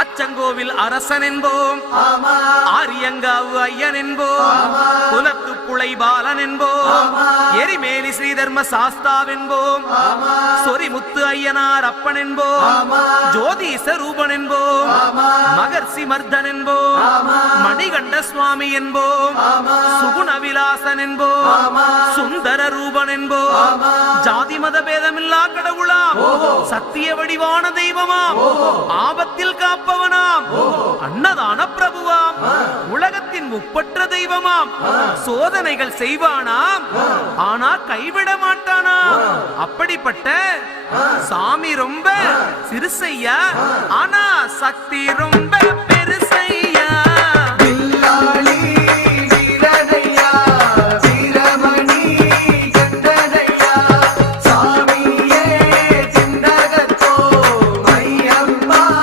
அச்சங்கோவில் அரசன் என்போம், ஆரியங்காவு ஐயன் என்போம், குலத்து புளை பாலன் என்போம், எரிமேலி ஸ்ரீதர்ம சாஸ்தாவென்போம், சொரிமுத்து ஐயனார் அப்பன் என்போம், ஜோதிச ரூபன் என்போம், மகர்ஷி மர்தன் என்போம், மணிகண்ட சுவாமி என்போம், சுகுணவிலாசன் என்போம், சுந்தர ரூபன் என்போம், ஜாதி மத பேதமில்லா கடவுளாம், சத்திய வடிவான தெய்வமாம், ஆபத்தில் காப்பவனாம், அன்னதான பிரபுவாம், உலகத்தின் முப்பற்ற தெய்வமாம், சோதனைகள் செய்வானாம் ஆனா கைவிட மாட்டானாம். அப்படிப்பட்ட சாமி ரொம்ப சிறுசையா ஆனா சக்தி ரொம்ப